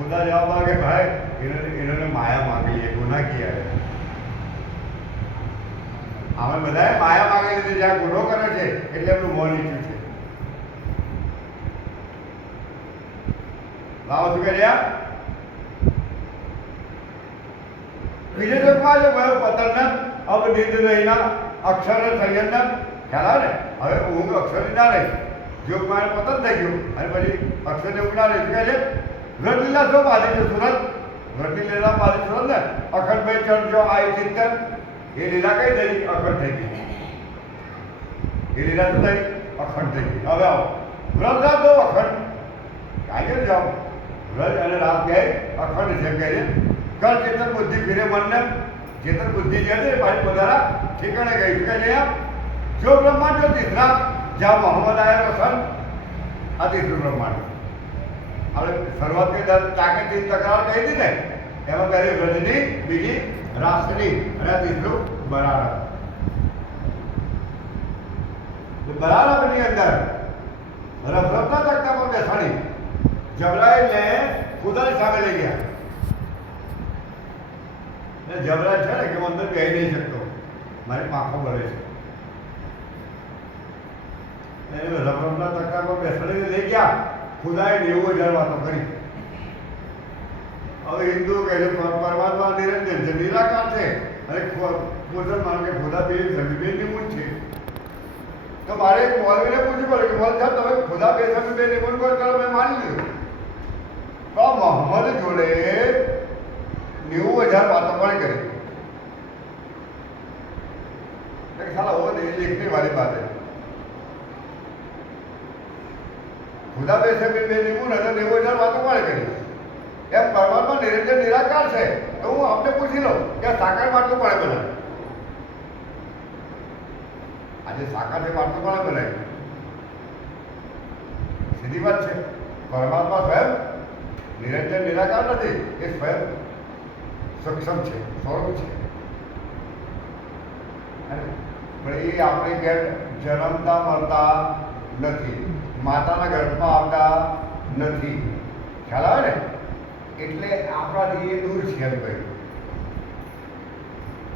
खुदा जवाब आ कि भाई इन्होंने माया मांगी है, गुनाह किया है। અમે બધાએ માયા માગી લીધી, જ્યાં ગુનો કરે છે એટલે એમનું મોં નીચું છે. લાવો શું કર્યા? બીજે જોગમાં જો ભયો પતન અબ નિંદ રહીના અક્ષર સંયન ખ્યાલ આવે ને. હવે ઊંઘ અક્ષરની ના રહી, જોગમાં પતન થઈ ગયું અને પછી અક્ષરને ઊંઘ ના રહી. શું કહે છે? વ્રત લીલા શું બાધી છે સુરત, વ્રતની લીલા બાધી સુરત ને અખંડ ભાઈ ચણ જો આઈ ચિંતન એ લીલા કઈ થઈ? અખંડ થઈ ગઈ. એ લીલા શું થઈ? અખંડ થઈ ગઈ. હવે આવો વ્રત રાત દો અખંડ કાંઈ જાઓ. વ્રત અને રાત કહે અખંડ છે. કહે છે કર ચેતન બુદ્ધિ ફિરે મનને, ચેતન બુદ્ધિ જે છે પાછી પોતાના ઠેકાણે ગઈ. શું કહે છે? જો બ્રહ્માંડ જો તીસરા જ્યાં મોહમ્મદ આયા સન, આ તીસરું બ્રહ્માંડ. આપણે શરૂઆત કરી તાકે તીન તકરાર કહી હતી ને, એમાં પહેલી વ્રજની, બીજી રાષ્ટ્રની અને તીસરું બરાબર. બરાબરની અંદર રફરફના તખતા પર બેસાડી જબરાઈલને ખુદાની સામે લઈ ગયા. જબરાઈલ છે ને કે હું અંદર બેસી નહીં શકતો, મારી પાંખો ભરે છે. રફરફના તખતા પર બેસાડીને લઈ ગયા. ખુદાએ 90,000 વાતો કરી. હવે હિન્દુ કહે છે પરમાત્મા નિરંજન છે, નિરાકાર છે, અને મુસલમાન કે ખુદા બે નિમૂન છે. તો મારે એક મૌલવીને પૂછવું પડે કે મૌલ સાહેબ તમે ખુદા બે નિમૂન કરો, ચાલો મેં માની લીધું. તો મોહમ્મદ જોડે 90,000 વાતો પણ કરી. साला वो लिखने वाली बात है. खुदा बेसे निमून है 90,000 વાતો કોણે કરી? એમ પરમાત્મા નિરંજન નિરાકાર છે. તો હું આપને પૂછી લઉં કે સાકાર માટલું કોણે બનાવ્યું? આજે સાકાર છે માટલું કોણે બનાવ્યું? સીધી વાત છે. પરમાત્મા સ્વયં નિરંજન નિરાકાર નથી, એ સ્વયં સક્ષમ છે, સ્વરૂપ છે. પણ એ આપણી ઘેર જન્મતા મળતા નથી, માતાના ગર્ભમાં આવતા નથી. ખ્યાલ આવે ને? એટલે આપણાથી એ દૂર છે એમ કહ્યું.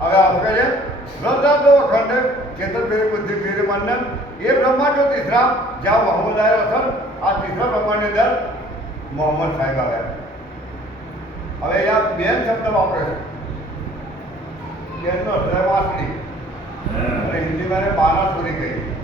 હવે આપણે છે શ્રદ્ધા દો અખંડ ચેતન ફેરે બુદ્ધિ ફેરે મન, એ બ્રહ્માંડ જો તીસરા જ્યાં મોહમ્મદ આયા અસર, આ તીસરા બ્રહ્માંડની અંદર મોહમ્મદ સાહેબ આવ્યા. હવે અહીંયા બેન શબ્દ વાપરે છે. બેનનો અર્થ વાસણી અને હિન્દીમાં એને બાનાસુરી કહી.